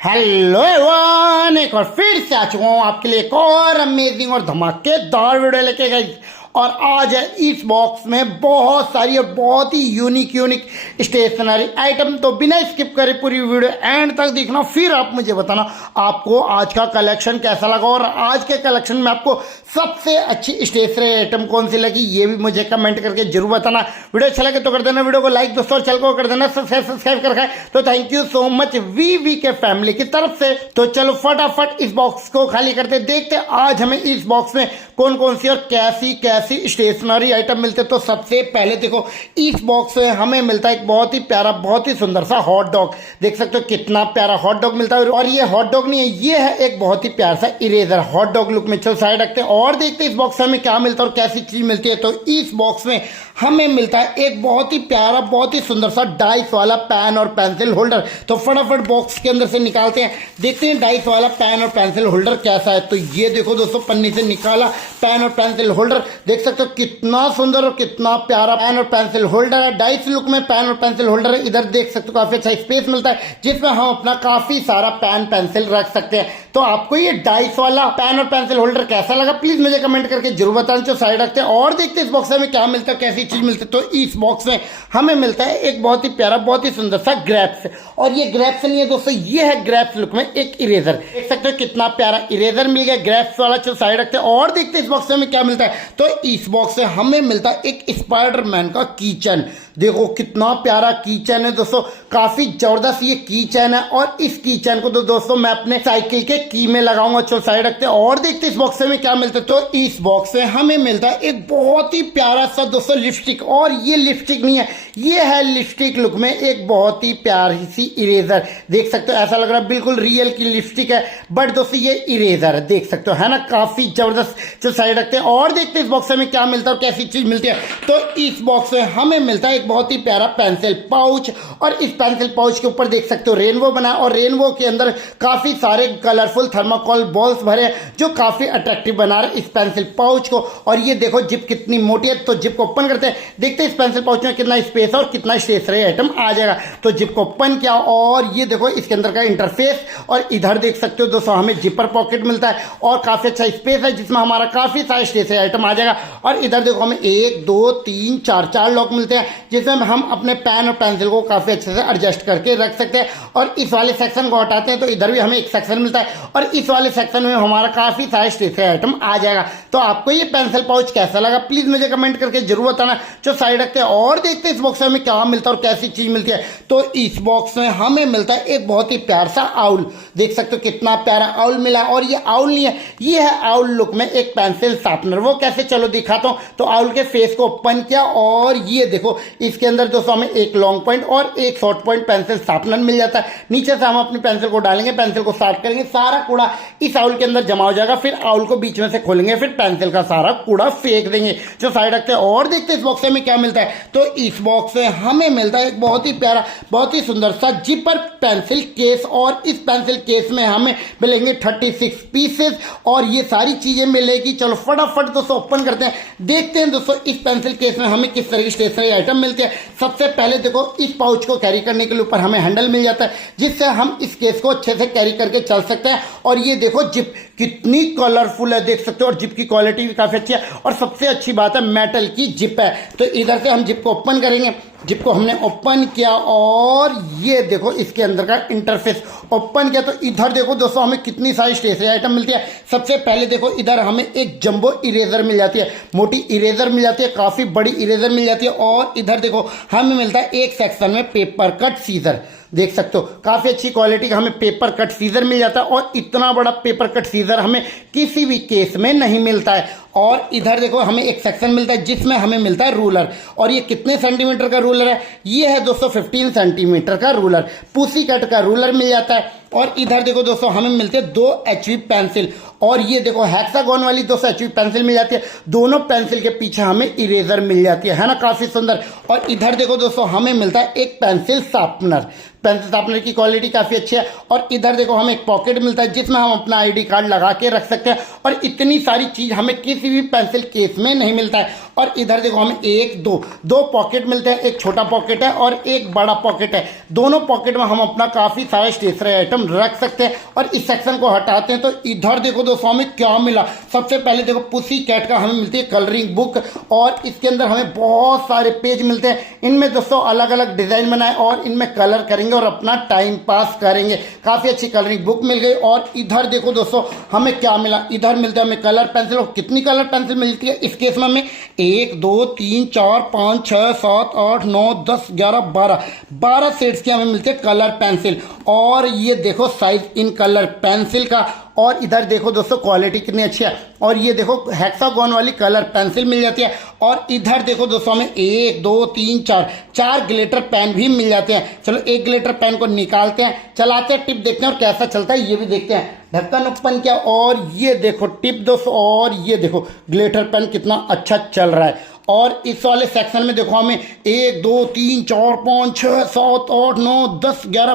Hello everyone, एक और फिर से आ चुका हूँ आपके लिए एक और अमेजिंग और धमाकेदार वीडियो लेके गई। और आज है इस बॉक्स में बहुत सारी और बहुत ही यूनिक स्टेशनरी आइटम। तो बिना स्किप करे पूरी वीडियो एंड तक देखना, फिर आप मुझे बताना आपको आज का कलेक्शन कैसा लगा और आज के कलेक्शन में आपको सबसे अच्छी स्टेशनरी आइटम कौन सी लगी, ये भी मुझे कमेंट करके जरूर बताना। वीडियो अच्छा लगे तो कर देना वीडियो को लाइक दोस्तों, और चैनल को कर देना सब्सक्राइब कर रखा है तो thank you so much V K family की तरफ से। तो चलो फटाफट इस बॉक्स को खाली करते देखते आज हमें इस बॉक्स में कौन कौन सी और कैसी स्टेशनरी आइटम मिलते। तो सबसे पहले देखो, इस बॉक्स में हमें मिलता है एक बहुत ही प्यारा, बहुत ही सुंदर सा हॉट डॉग। देख सकते हो कितना प्यारा हॉट डॉग मिलता है। और ये हॉट डॉग नहीं है, ये है एक बहुत ही प्यारा सा इरेजर हॉट डॉग लुक में। चलो साइड रखते हैं और देखते हैं इस बॉक्स में हमें क्या मिलता है और कैसी चीज मिलती है। तो इस बॉक्स में हमें मिलता है एक बहुत ही प्यारा, बहुत ही सुंदर सा डाइस वाला पेन और पेंसिल होल्डर। तो फटाफट बॉक्स के अंदर से निकालते हैं, देखते हैं डाइस वाला पेन और पेंसिल होल्डर कैसा है। तो ये देखो दोस्तों, पन्नी से निकाला पेन और पेंसिल होल्डर। देख सकते हो कितना सुंदर और कितना प्यारा पेन और पेंसिल होल्डर है। डाइस लुक में पेन और पेंसिल होल्डर है। इधर देख सकते हो काफी अच्छा स्पेस मिलता है जिसमें हम अपना काफी सारा पेन पेंसिल रख सकते हैं। तो आपको ये डाइस वाला पेन और पेंसिल होल्डर कैसा लगा प्लीज मुझे कमेंट करके जरूर बताना। जो साइड रखते हैं और देखते हैं इस बॉक्स में क्या मिलता है, कैसी चीज मिलती है। तो इस बॉक्स में हमें मिलता है एक बहुत ही प्यारा, बहुत ही सुंदर सा ग्रैप्स। और ये ग्रैप्स नहीं है दोस्तों, ये है ग्रैप्स लुक में एक इरेजर। देख सकते हो कितना प्यारा इरेजर मिल गया ग्रैप्स वाला। चलो साइड रखते हैं और देखते हैं इस बॉक्स में क्या मिलता है। तो इस बॉक्स से हमें मिलता है एक स्पाइडरमैन का कीचेन। देखो कितना प्यारा कीचेन है दोस्तों, काफी जबरदस्त ये कीचेन है। और इस कीचेन को तो दोस्तों मैं अपने साइकिल के की में लगाऊंगा। चलो साइड रखते हैं और देखते हैं इस बॉक्स में क्या मिलता है। तो इस बॉक्स से हमें मिलता है एक बहुत ही प्यारा सा दोस्तों लिपस्टिक। और ये लिपस्टिक नहीं है, ये है लिपस्टिक लुक में एक बहुत ही प्यारी सी इरेजर। देख सकते हो ऐसा लग रहा है बिल्कुल रियल की लिपस्टिक है, बट दोस्तों ये इरेजर है। देख सकते हो है ना, काफी जबरदस्त। चलो साइड रखते हैं और देखते हैं इस बॉक्स में क्या मिलता है और कैसी चीज मिलती है। तो इस बॉक्स में हमें मिलता है एक बहुत ही प्यारा पेंसिल पाउच। और इस पेंसिल पाउच के ऊपर देख सकते हो रेनबो बना, और रेनबो के अंदर काफी सारे कलरफुल थर्माकोल बॉल्स भरे हैं जो काफी अट्रैक्टिव बना रहे इस पेंसिल पाउच को। और ये देखो जिप कितनी मोटी है। तो जिप को ओपन करते हैं, देखते हैं इस पेंसिल पाउच में कितना स्पेस है और कितना स्टेशनरी आइटम आ जाएगा। तो जिप को ओपन किया और ये देखो इसके अंदर का इंटरफेस। और इधर देख सकते हो दोस्तों हमें जिपर पॉकेट मिलता है और काफी अच्छा स्पेस है जिसमें हमारा काफी सारे स्टेशनरी आइटम आ जाएगा। और इधर देखो हमें 1 2 3 4 लॉक मिलते हैं जिसमें हम अपने पेन और पेंसिल को काफी अच्छे से एडजस्ट करके रख सकते हैं। और इस वाले सेक्शन को हटाते हैं तो इधर भी हमें एक सेक्शन मिलता है और इस वाले सेक्शन में हमारा काफी सारे स्टेशनरी आइटम आ जाएगा। तो आपको ये पेंसिल पाउच कैसा लगा प्लीज मुझे कमेंट करके जरूर बताना। जो साइड रखते हैं और देखते हैं इस बॉक्स में क्या मिलता है और कैसी चीज मिलती है। तो इस बॉक्स में हमें मिलता है एक बहुत ही प्यारा सा आउल। देख सकते हो कितना प्यारा आउल मिला। और ये आउल नहीं है, ये है आउल लुक में एक पेंसिल शार्पनर। वो कैसे चलो दिखाता हूं। तो आउल के फेस को ओपन किया और ये देखो इसके अंदर दोस्तों हमें एक लॉन्ग पॉइंट और एक शॉर्ट पॉइंट पेंसिल शार्पनर मिल जाता है। नीचे से हम अपनी पेंसिल को डालेंगे, पेंसिल को शार्प करेंगे, सारा कूड़ा इस आउल के अंदर जमा हो जाएगा। फिर आउल को बीच में से खोलेंगे, फिर पेंसिल का सारा कूड़ा फेंक देंगे। जो साइड रखते हैं और देखते हैं इस बॉक्स में क्या मिलता है। तो इस बॉक्स में हमें मिलता है एक बहुत ही प्यारा, बहुत ही सुंदर सा जिपर पेंसिल केस। और इस पेंसिल केस में हमें मिलेंगे 36 पीसेस और ये सारी चीजें मिलेगी। चलो फटाफट दोस्तों ओपन करते हैं, देखते हैं दोस्तों इस पेंसिल केस में हमें किस तरह की स्टेशनरी आइटम मिलती है। सबसे पहले देखो इस पाउच को कैरी करने के लिए ऊपर हमें हैंडल मिल जाता है जिससे हम इस केस को अच्छे से कैरी करके चल सकते हैं। और ये देखो जिप कितनी कलरफुल है, देख सकते हो, और जिप की क्वालिटी भी काफी अच्छी है। और सबसे अच्छी बात है मेटल की जिप है। तो इधर से हम जिप को ओपन करेंगे, जिप को हमने ओपन किया और ये देखो इसके अंदर का इंटरफेस ओपन किया। तो इधर देखो दोस्तों हमें कितनी सारी स्टेशनरी आइटम मिलती है। सबसे पहले देखो इधर हमें एक जंबो इरेजर मिल जाती है, मोटी इरेजर मिल जाती है, काफी बड़ी इरेजर मिल जाती है। और इधर देखो हमें मिलता है एक सेक्शन में पेपर कट सीजर। देख सकते हो काफी अच्छी क्वालिटी का हमें पेपर कट सीजर मिल जाता है। और इतना बड़ा पेपर कट सीजर हमें किसी भी केस में नहीं मिलता है। और इधर देखो हमें एक सेक्शन मिलता है जिसमें हमें मिलता है रूलर। और ये कितने सेंटीमीटर का रूलर है, ये है दोस्तों 15 सेंटीमीटर का रूलर, पुसी कट का रूलर मिल जाता है। और इधर देखो दोस्तों हमें मिलते हैं 2 HB पेंसिल और ये देखो हेक्सागोन वाली दोस्तों एचबी पेंसिल मिल जाती है। दोनों पेंसिल के पीछे हमें इरेजर मिल जाती है ना, काफी सुंदर। और इधर देखो दोस्तों हमें मिलता है एक पेंसिल शार्पनर। पेंसिल शार्पनर की क्वालिटी काफी अच्छी है। और इधर देखो हमें एक पॉकेट मिलता है जिसमें हम अपना आईडी कार्ड लगा के रख सकते हैं। और इतनी सारी चीज हमें किसी भी पेंसिल केस में नहीं मिलता है। और इधर देखो हमें दो पॉकेट मिलते हैं, एक छोटा पॉकेट है और एक बड़ा पॉकेट है। दोनों पॉकेट में हम अपना काफी सारे स्टेशनरी आइटम रख सकते हैं। और इस सेक्शन को हटाते हैं तो इधर देखो दोस्तों हमें क्या मिला। सबसे पहले देखो पुसी कैट का हमें मिलती है कलरिंग बुक, और इसके अंदर हमें बहुत सारे पेज मिलते हैं। इनमें दोस्तों अलग अलग डिजाइन बनाए और इनमें कलर करेंगे और अपना टाइम पास करेंगे। काफी अच्छी कलरिंग बुक मिल गई। और इधर देखो दोस्तों हमें क्या मिला, इधर मिलता है हमें कलर पेंसिल। और कितनी कलर पेंसिल मिलती है इस केस में हमें? 1 2 3 4 5 6 7 8 9 10 11 12 शेड्स की हमें मिलती है कलर पेंसिल। और ये देखो साइज इन कलर पेंसिल का। और इधर देखो दोस्तों क्वालिटी कितनी अच्छी है। और ये देखो हेक्सागोन वाली कलर पेंसिल मिल जाती है। और इधर देखो दोस्तों हमें 1 2 3 4 ग्लिटर पेन भी मिल जाते हैं। चलो एक ग्लिटर पेन को निकालते हैं, चलाते हैं, टिप देखते हैं और कैसा चलता है ये भी देखते हैं। ढक्कन ओपन किया और ये देखो टिप दोस्तों, और ये देखो ग्लिटर पेन कितना अच्छा चल रहा है। और इस वाले सेक्शन में देखो हमें 1 2 3 4 5 6 7 8 9 10 11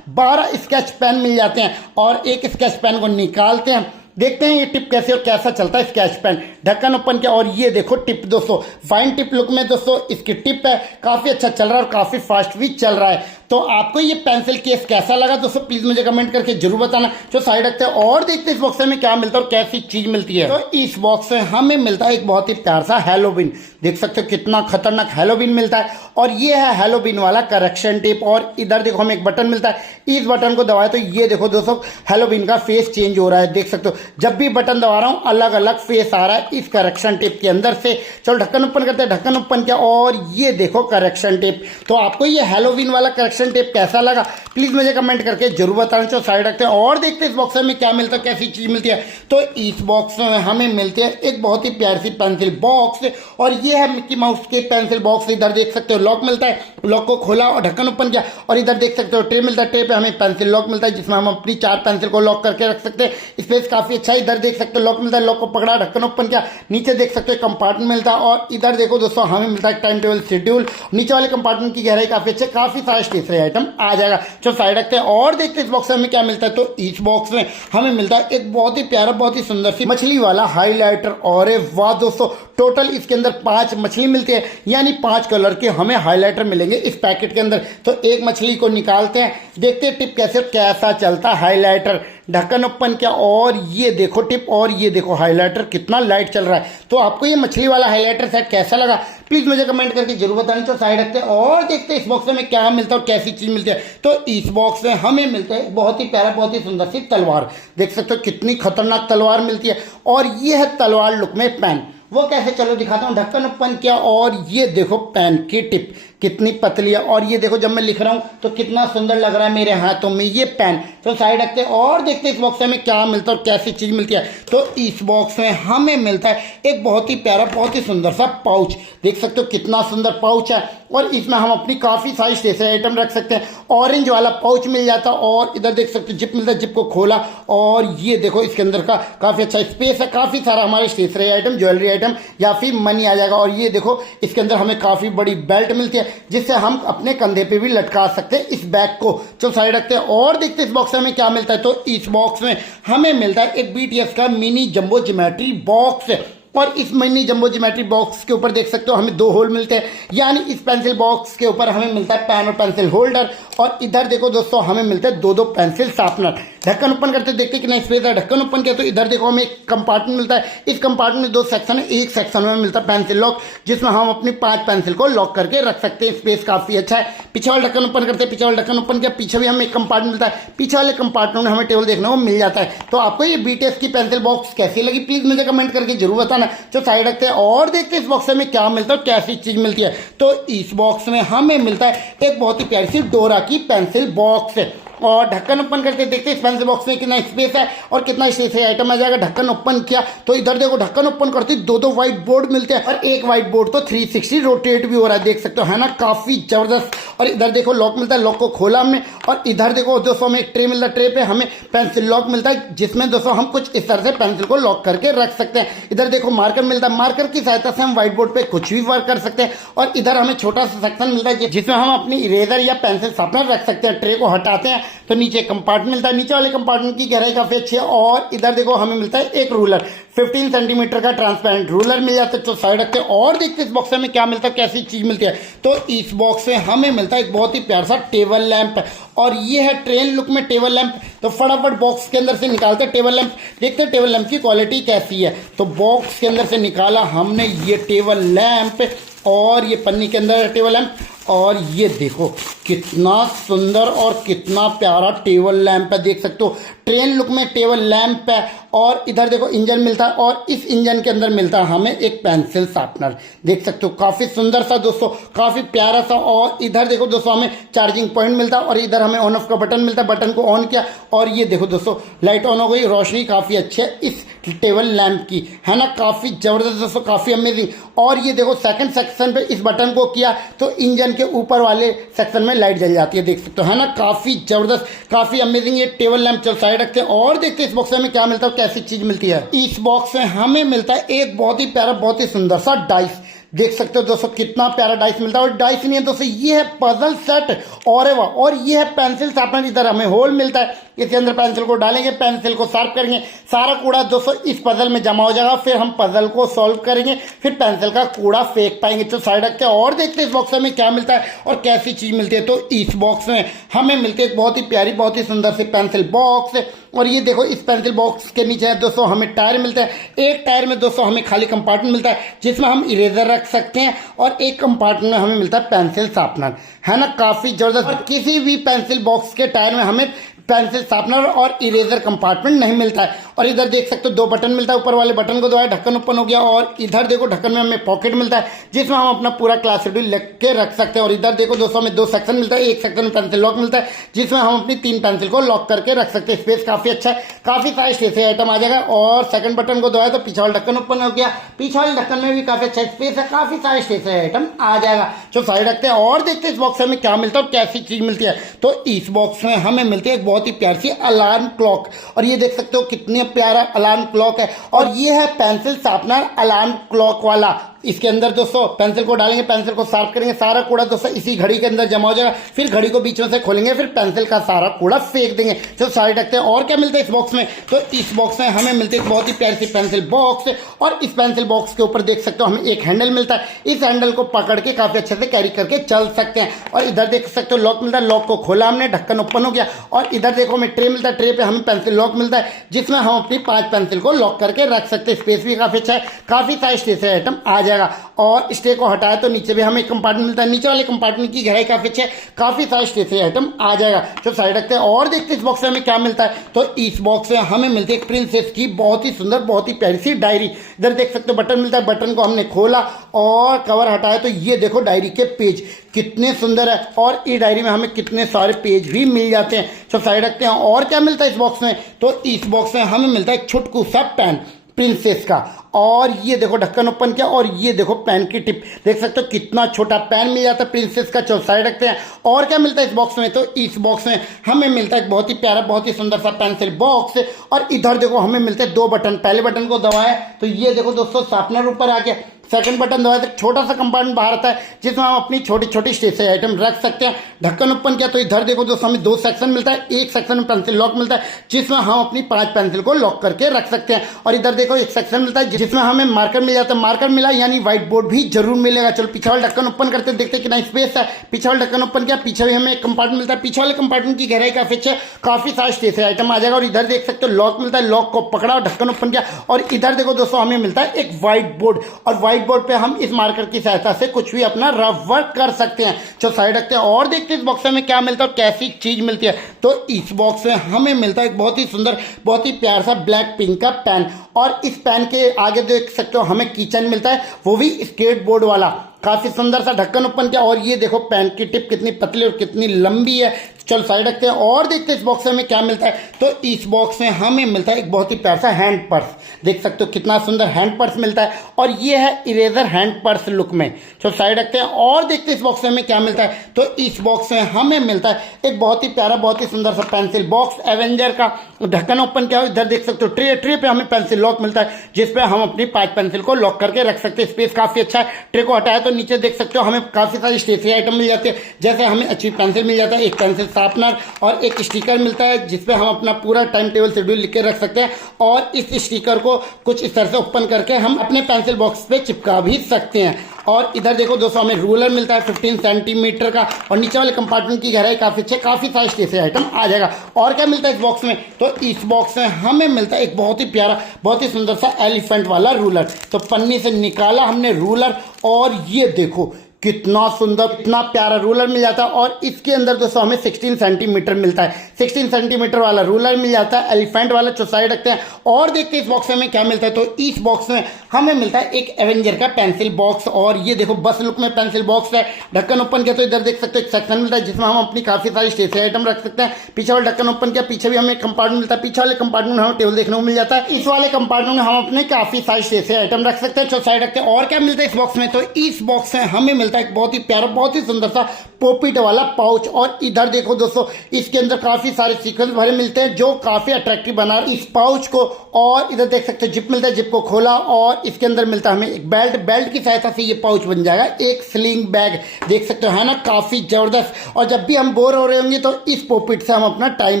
12 स्केच पेन मिल जाते हैं। और एक स्केच पेन को निकालते हैं, देखते हैं ये टिप कैसे और कैसा चलता है स्केच पेन। ढक्कन ओपन किया और ये देखो टिप दोस्तों, फाइन टिप लुक में दोस्तों इसकी टिप है। काफी अच्छा चल रहा है और काफी फास्ट भी चल रहा है। तो आपको ये पेंसिल केस कैसा लगा दोस्तों प्लीज मुझे कमेंट करके जरूर बताना। जो साइड रखते हैं और देखते हैं इस बॉक्स में क्या मिलता है और कैसी चीज मिलती है। तो इस बॉक्स में हमें मिलता है एक बहुत ही प्यार सा हैलोवीन। देख सकते हो कितना खतरनाक हैलोवीन मिलता है। और ये है हैलोवीन वाला करेक्शन टेप। और इधर देखो हमें एक बटन मिलता है, इस बटन को दबाए तो ये देखो दोस्तों हैलोवीन का फेस चेंज हो रहा है। देख सकते हो जब भी बटन दबा रहा हूं अलग अलग फेस आ रहा है इस करेक्शन टेप के अंदर से। चलो ढक्कन ओपन करते हैं, ढक्कन ओपन किया और ये देखो करेक्शन टेप। तो आपको ये हैलोवीन वाला करेक्शन टेप कैसा लगा प्लीज मुझे कमेंट करके जरूर बताना। चलो साइड रखते हैं और देखते हैं इस बॉक्स में क्या मिलता है, कैसी चीज मिलती है। तो इस बॉक्स में हमें मिलती है एक बहुत ही प्यारी सी पेंसिल बॉक्स। और ये है मिक्की माउस के पेंसिल बॉक्स। इधर देख सकते हो लॉक मिलता है, लॉक को खोला और ढक्कन ओपन किया और इधर देख सकते हो ट्रे मिलता है। ट्रे पे हमें पेंसिल लॉक मिलता है जिसमें हम अपनी 4 पेंसिल को लॉक करके रख सकते हैं। स्पेस काफी अच्छा है। इधर देख सकते हो लॉक मिलता है, लॉक को पकड़ा ढक्कन ओपन किया, नीचे देख सकते हो कंपार्टमेंट मिलता है। और इधर देखो दोस्तों हमें मिलता है टाइम टेबल शेड्यूल। नीचे वाले कंपार्टमेंट की गहराई काफी अच्छे, काफी सारे स्टेशनरी आइटम आ जाएगा। जो साइड रखते हैं और देखते हैं इस बॉक्स में हमें क्या मिलता है। तो इस बॉक्स में हमें मिलता है एक बहुत ही प्यारा बहुत ही सुंदर सी मछली वाला हाईलाइटर। और वाह दोस्तों टोटल इसके अंदर 5 मछली मिलती है, यानी 5 कलर के हमें हाईलाइटर मिलेंगे इस पैकेट के अंदर। तो एक मछली को निकालते हैं, देखते हैं टिप कैसा चलता है हाईलाइटर। ढक्कन ओपन किया और ये देखो टिप और ये देखो हाईलाइटर कितना लाइट चल रहा है। तो आपको ये मछली वाला हाईलाइटर सेट कैसा लगा प्लीज मुझे कमेंट करके जरूर बताना। तो साइड रखते हैं और देखते हैं इस बॉक्स में क्या मिलता है और कैसी चीज मिलती है। तो इस बॉक्स में हमें मिलता है बहुत ही प्यारा बहुत ही सुंदर सी तलवार। देख सकते हो कितनी खतरनाक तलवार मिलती है। और ये है तलवार लुक में पेन। वो कैसे चलो दिखाता हूं। ढक्कन ओपन किया और ये देखो पेन की टिप कितनी पतली है। और ये देखो जब मैं लिख रहा हूं तो कितना सुंदर लग रहा है मेरे हाथों में ये पेन। तो साइड रखते हैं और देखते हैं इस बॉक्स में क्या मिलता है और कैसी चीज मिलती है। तो इस बॉक्स में हमें मिलता है एक बहुत ही प्यारा बहुत ही सुंदर सा पाउच। देख सकते हो कितना सुंदर पाउच है। और इसमें हम अपनी काफी सारी स्टेशनरी आइटम रख सकते हैं। ऑरेंज वाला पाउच मिल जाता है और इधर देख सकते हो जिप मिलता है, जिप को खोला और ये देखो इसके अंदर का काफी अच्छा स्पेस है। काफी सारा हमारे स्टेशनरी आइटम ज्वेलरी आइटम या फिर मनी आ जाएगा। और ये देखो इसके अंदर हमें काफी बड़ी बेल्ट मिलती है जिससे हम अपने कंधे पे भी लटका सकते हैं इस बैग को। चलो साइड रखते हैं और देखते हैं इस बॉक्स में हमें क्या मिलता है। तो इस बॉक्स में हमें मिलता है एक BTS का मिनी जंबो ज्योमेट्री बॉक्स। और इस मिनी जंबो ज्योमेट्री बॉक्स के ऊपर देख सकते हो हमें 2 होल मिलते हैं, यानी इस पेंसिल बॉक्स के ऊपर हमें मिलता है पेन और पेंसिल होल्डर। और इधर देखो दोस्तों हमें मिलते हैं 2 पेंसिल शार्पनर। ढक्कन ओपन करते देखते कितना स्पेस है। ढक्कन ओपन किया तो इधर देखो हमें एक कंपार्टमेंट मिलता है। इस कंपार्टमेंट में 2 सेक्शन है। एक सेक्शन में मिलता है पेंसिल लॉक जिसमें हम अपनी 5 पेंसिल को लॉक करके रख सकते हैं। स्पेस काफी अच्छा है। पीछे वाला ढक्कन ओपन करते हैं, पीछे वाला ढक्कन ओपन किया, पीछे भी हमें एक कंपार्टमेंट मिलता है। पीछे वाले कंपार्टमेंट में हमें टेबल देखने को मिल जाता है। तो आपको ये BTS की पेंसिल बॉक्स कैसी लगी प्लीज मुझे कमेंट करके जरूर बताना। जो साइड रखते हैं और देखते हैं इस बॉक्स में क्या मिलता है कैसी चीज मिलती है। तो इस बॉक्स में हमें मिलता है एक बहुत ही प्यारी सी डोरा की पेंसिल बॉक्स। और ढक्कन ओपन करके देखते हैं इस पेंसिल बॉक्स में कितना स्पेस है और कितना स्टेशनरी आइटम आ जाएगा। ढक्कन ओपन किया तो इधर देखो ढक्कन ओपन करते दो व्हाइट बोर्ड मिलते हैं और एक व्हाइट बोर्ड तो 360 रोटेट भी हो रहा है, देख सकते हो है ना, काफी जबरदस्त। और इधर देखो लॉक मिलता है, लॉक को खोला हमने और इधर देखो दोस्तों हमें एक ट्रे मिलता है, ट्रे पे हमें पेंसिल लॉक मिलता है जिसमें दोस्तों हम कुछ इस तरह से पेंसिल को लॉक करके रख सकते हैं। इधर देखो मार्कर मिलता है, मार्कर की सहायता से हम व्हाइट बोर्ड पे कुछ भी वर्क कर सकते हैं। और इधर हमें छोटा सा सेक्शन मिलता है जिसमें हम अपनी इरेजर या पेंसिल शार्पनर रख सकते हैं। ट्रे को हटाते हैं तो नीचे कंपार्टमेंट मिलता है, नीचे वाले कंपार्टमेंट की गहराई काफी अच्छी है। और इधर देखो हमें मिलता है एक रूलर, 15 सेंटीमीटर का ट्रांसपेरेंट रूलर मिल जाता है। तो साइड रखते हैं और देखते हैं इस बॉक्स में क्या मिलता है, कैसी चीज मिलती है। तो इस बॉक्स में हमें मिलता है एक बहुत ही प्यारा सा टेबल लैंप और ये है ट्रेन लुक में टेबल लैंप। तो फटाफट बॉक्स के अंदर से निकालते हैं टेबल लैंप, देखते हैं टेबल लैंप की क्वालिटी कैसी है। तो बॉक्स के अंदर से निकाला हमने ये टेबल लैंप और ये पन्नी के अंदर है टेबल लैंप और ये देखो कितना सुंदर और कितना प्यारा टेबल लैंप है, देख सकते हो ट्रेन लुक में टेबल लैंप है। और इधर देखो इंजन मिलता है और इस इंजन के अंदर मिलता है हमें एक पेंसिल शार्पनर, देख सकते हो काफी सुंदर सा दोस्तों, काफी प्यारा सा। और इधर देखो दोस्तों हमें चार्जिंग पॉइंट मिलता है और इधर हमें ऑन ऑफ का बटन मिलता है, बटन को ऑन किया और ये देखो दोस्तों लाइट ऑन हो गई, रोशनी काफी अच्छी है इस टेबल लैंप की, है ना, काफी जबरदस्त दोस्तों, काफी अमेजिंग। और ये देखो सेकंड सेक्शन पे इस बटन को किया तो इंजन के ऊपर वाले सेक्शन में लाइट जल जाती है, देख सकते हो है ना, काफी जबरदस्त, काफी अमेजिंग ये टेबल लैंप। चल साइड रखते हैं और देखते हैं इस बॉक्स में क्या मिलता है, कैसी चीज मिलती है। इस बॉक्स में हमें मिलता है एक बहुत ही प्यारा, बहुत ही सुंदर सा डाइस, देख सकते हो दोस्तों कितना प्यारा डाइस मिलता है। और डाइस नहीं है दोस्तों, ये है पजल सेट और वाह, और ये है पेंसिल शार्पनर। इधर हमें होल मिलता है, इसके अंदर पेंसिल को डालेंगे, पेंसिल को शार्प करेंगे, सारा कूड़ा दोस्तों इस पजल में जमा हो जाएगा, फिर हम पजल को सॉल्व करेंगे, फिर पेंसिल का कूड़ा फेंक पाएंगे। तो साइड रखते हैं और देखते हैं इस बॉक्स में क्या मिलता है और कैसी चीज मिलती है। तो इस बॉक्स में हमें मिलती है एक बहुत ही प्यारी, बहुत ही सुंदर सी पेंसिल बॉक्स। और ये देखो इस पेंसिल बॉक्स के नीचे है दोस्तों हमें टायर मिलता है, एक टायर में दोस्तों हमें खाली कंपार्टमेंट मिलता है जिसमें हम इरेजर रख सकते हैं और एक कंपार्टमेंट में हमें मिलता है पेंसिल शार्पनर, है ना, काफी जबरदस्त। किसी भी पेंसिल बॉक्स के टायर में हमें पेंसिल शार्पनर और इरेजर कंपार्टमेंट नहीं मिलता है। और इधर देख सकते हो दो बटन मिलता है, ऊपर वाले बटन को दबाया ढक्कन ओपन हो गया। और इधर देखो ढक्कन में हमें पॉकेट मिलता है जिसमें हम अपना पूरा क्लास शेड्यूल लिख के रख सकते हैं। और इधर देखो दोस्तों हमें दो सेक्शन मिलता है, एक सेक्शन में पेंसिल लॉक मिलता है जिसमें हम अपनी 3 पेंसिल को लॉक करके रख सकते हैं। स्पेस काफी अच्छा है, काफी सारे स्टेशनरी आइटम आ जाएगा। और सेकंड बटन को दबाया तो पीछे वाला ढक्कन ओपन हो गया, पीछे वाले ढक्कन में भी काफी अच्छा स्पेस है, काफी सारे स्टेशनरी आइटम आ जाएगा। जो साइड रखते हैं और देखते हैं इस बॉक्स में क्या मिलता है और कैसी चीज मिलती है। तो इस बॉक्स में हमें मिलती है एक बहुत ही प्यारी सी अलार्म क्लॉक और ये देख सकते हो कितने प्यारा अलार्म क्लॉक है। और ये है पेंसिल शार्पनर अलार्म क्लॉक वाला। इसके अंदर दोस्तों पेंसिल को डालेंगे, पेंसिल को शार्प करेंगे, सारा कूड़ा दोस्तों इसी घड़ी के अंदर जमा हो जाएगा, फिर घड़ी को बीच में से खोलेंगे, फिर पेंसिल का सारा कूड़ा फेंक देंगे। तो साइड रखते हैं और क्या मिलता है इस बॉक्स में। तो इस बॉक्स में हमें मिलती है बहुत ही प्यारी सी पेंसिल बॉक्स और इस पेंसिल बॉक्स के ऊपर देख सकते हो हमें एक हैंडल मिलता है, इस हैंडल को पकड़ के काफी अच्छे से कैरी करके चल सकते हैं। और इधर देख सकते हो लॉक मिलता है, लॉक को खोला हमने, ढक्कन ओपन हो गया। और इधर देखो हमें ट्रे मिलता है, ट्रे पे हमें पेंसिल लॉक मिलता है जिसमें हम अपनी 5 पेंसिल को लॉक करके रख सकते हैं। स्पेस भी काफी अच्छा है, काफी सारे स्टेशनरी आइटम आ जाएगा। और स्टे को हटाए तो नीचे भी हमें एक कंपार्टमेंट मिलता है, नीचे वाले कंपार्टमेंट की गहराई काफी अच्छी है, काफी सारे स्टेशनरी आइटम आ जाएगा। तो साइड रखते हैं और देखते हैं इस बॉक्स में हमें क्या मिलता है। तो इस बॉक्स में हमें मिलती है एक प्रिंसेस की बहुत ही सुंदर, बहुत ही प्यारी सी डायरी। इधर देख सकते हो बटन मिलता है, बटन को हमने खोला और कवर हटाया तो ये देखो डायरी के पेज कितने सुंदर है और इस डायरी में हमें कितने सारे पेज भी मिल जाते हैं। तो साइड रखते हैं और क्या मिलता है इस बॉक्स में। तो इस बॉक्स में हमें मिलता है एक छुटकू सा पेन प्रिंसेस का और ये देखो ढक्कन ओपन किया और ये देखो पेन की टिप, देख सकते हो कितना छोटा पेन मिल जाता है प्रिंसेस का। चलो साइड रखते हैं और क्या मिलता है इस बॉक्स में। तो इस बॉक्स में हमें मिलता है बहुत ही प्यारा, बहुत ही सुंदर सा पेंसिल बॉक्स और इधर देखो हमें मिलते हैं 2 बटन। पहले बटन को दबाया तो ये देखो दोस्तों शार्पनर ऊपर आ गया, सेकंड बटन दबाया तो छोटा सा कंपार्टमेंट बाहर आता है जिसमें हम अपनी छोटी छोटी स्टेशनरी आइटम रख सकते हैं। ढक्कन ओपन किया तो इधर देखो दोस्तों हमें 2 सेक्शन मिलता है, एक सेक्शन में पेंसिल लॉक मिलता है जिसमें हम अपनी 5 पेंसिल को लॉक करके रख सकते हैं। और इधर देखो एक सेक्शन मिलता है जिसमें हमें मार्कर मिल जाता है, मार्कर मिला यानी व्हाइट बोर्ड भी जरूर मिलेगा। चलो पीछे वाले ढक्कन ओपन करते देखते कितना स्पेस है। पीछे वाले ढक्कन ओपन किया, पीछे भी हमें एक कंपार्टमेंट मिलता है, पीछे वाले कंपार्टमेंट की गहराई काफी अच्छी है, काफी सारे स्टेशनरी आइटम आ जाएगा। और इधर देख सकते हो लॉक मिलता है, लॉक को पकड़ा और ढक्कन ओपन किया और इधर देखो दोस्तों हमें मिलता है एक व्हाइट बोर्ड और व्हाइट बोर्ड पे हम इस मार्कर की सहायता से कुछ भी अपना रफ वर्क कर सकते हैं। तो साइड रखते हैं और देखते हैं इस बॉक्स में क्या मिलता है और कैसी चीज मिलती है। तो इस बॉक्स में हमें मिलता है एक बहुत ही सुंदर, बहुत ही प्यारा सा ब्लैक पिंक का पेन और इस पेन के आगे देख सकते हो हमें कीचेन मिलता है, वो भी स्केट बोर्ड वाला। काफी सुंदर सा ढक्कन ओपन किया और ये देखो पेन की टिप कितनी पतली और कितनी लंबी है। चल साइड रखते हैं और देखते हैं इस बॉक्स में हमें क्या मिलता है। तो इस बॉक्स में हमें मिलता है एक बहुत ही प्यारा सा हैंड पर्स, देख सकते हो कितना सुंदर हैंड पर्स मिलता है और ये है इरेजर हैंड पर्स लुक में। चलो साइड रखते हैं और देखते हैं इस बॉक्स में हमें क्या मिलता है। तो इस बॉक्स में हमें मिलता है एक बहुत ही प्यारा बहुत ही सुंदर सा पेंसिल बॉक्स एवेंजर का ढक्कन ओपन किया। इधर देख सकते हो ट्रे पे हमें पेंसिल लॉक मिलता है जिसपे हम अपनी 5 पेंसिल को लॉक करके रख सकते हैं। स्पेस काफी अच्छा है। ट्रे को हटाया तो नीचे देख सकते हो हमें काफी सारी स्टेशनरी आइटम मिल जाती है, जैसे हमें अच्छी पेंसिल मिल जाता है, एक पेंसिल शार्पनर और एक स्टिकर मिलता है जिसपे हम अपना पूरा टाइम टेबल शेड्यूल लिख के रख सकते हैं। और इस स्टिकर को कुछ इस तरह से ओपन करके हम अपने पेंसिल बॉक्स पे चिपका भी सकते हैं। और इधर देखो दोस्तों हमें रूलर मिलता है 15 सेंटीमीटर का और नीचे वाले कंपार्टमेंट की गहराई काफी अच्छी, काफी सारे स्टेशनरी आइटम आ जाएगा। और क्या मिलता है इस बॉक्स में। तो इस बॉक्स में हमें मिलता है एक बहुत ही प्यारा बहुत ही सुंदर सा एलिफेंट वाला रूलर। तो पन्नी से निकाला हमने रूलर और ये देखो कितना सुंदर कितना प्यारा रूलर मिल जाता है। और इसके अंदर दोस्तों हमें 16 सेंटीमीटर मिलता है, 16 सेंटीमीटर वाला रूलर मिल जाता है एलिफेंट वाला। जो साइड रखते हैं और देखते हैं इस बॉक्स में हमें क्या मिलता है। तो इस बॉक्स में हमें मिलता है एक एवेंजर का पेंसिल बॉक्स और ये देखो बस लुक में पेंसिल बॉक्स है। ढक्कन ओपन किया तो इधर देख सकते हो एक सेक्शन मिलता है जिसमें हम अपनी काफी सारी स्टेशनरी आइटम रख सकते हैं। पीछे वाले ढक्कन ओपन किया, पीछे भी हमें कंपार्टमेंट मिलता है, पीछे वाले कंपार्टमेंट में हमें टेबल देखने को मिल जाता है। इस वाले कंपार्टमेंट में हम अपने काफी सारी स्टेशनरी आइटम रख सकते हैं। चलो साइड रखते हैं और क्या मिलता है इस बॉक्स में। तो इस बॉक्स में हमें मिलता है एक बहुत ही प्यारा बहुत ही सुंदर सा पॉपिट वाला पाउच और इधर देखो दोस्तों इसके अंदर काफी सारे सीक्वेंस भरे मिलते हैं जो काफी अट्रैक्टिव बना रहे इस पाउच को। और इधर देख सकते हो जिप मिलता है, जिप को खोला और इसके अंदर मिलता है हमें एक बेल्ट की सहायता से ये पाउच बन जाएगा एक स्लिंग बैग, देख सकते हो है ना काफी जबरदस्त। और जब भी हम बोर हो रहे होंगे तो इस पॉपिट से हम अपना टाइम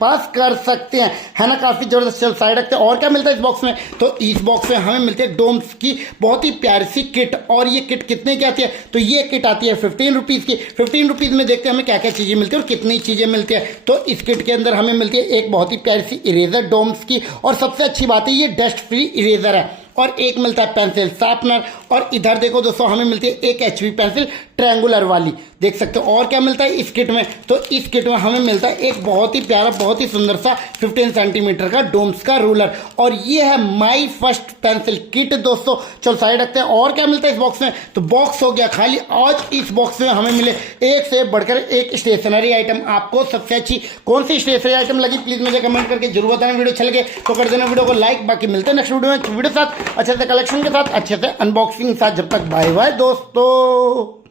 पास कर सकते हैं, है ना काफी जबरदस्त। चल साइड रखते हैं और क्या मिलता है इस बॉक्स में। तो इस बॉक्स में हमें मिलती है डोम्स की बहुत ही प्यारी सी किट और ये किट कितने की आती है। तो ये किट आती है 15 रुपीज की। 15 रुपीज में देखते हैं हमें क्या क्या चीजें मिलती है और कितनी चीजें मिलती है। तो इस किट के अंदर हमें मिलती है एक बहुत ही प्यारी सी इरेजर डोम्स की और सबसे अच्छी बात है ये डस्ट फ्री इरेजर है। और एक मिलता है पेंसिल शार्पनर और इधर देखो दोस्तों हमें मिलती है एक HB पेंसिल ट्रायंगुलर वाली, देख सकते हो। और क्या मिलता है इस किट में। तो इस किट में हमें मिलता है एक बहुत ही प्यारा बहुत ही सुंदर सा 15 सेंटीमीटर का डोम्स का रूलर और ये है माई फर्स्ट पेंसिल किट दोस्तों। चलो साइड रखते हैं और क्या मिलता है इस बॉक्स में। तो बॉक्स हो गया खाली। आज इस बॉक्स में हमें मिले एक से बढ़कर एक स्टेशनरी आइटम। आपको सबसे अच्छी कौन सी स्टेशनरी आइटम लगी प्लीज मुझे कमेंट करके जरूर बताना। वीडियो अच्छा लगे तो कर देना वीडियो को लाइक। बाकी मिलते हैं नेक्स्ट वीडियो में वीडियो साथ अच्छे से कलेक्शन के साथ अच्छे से अनबॉक्सिंग के साथ। जब तक बाय बाय दोस्तों।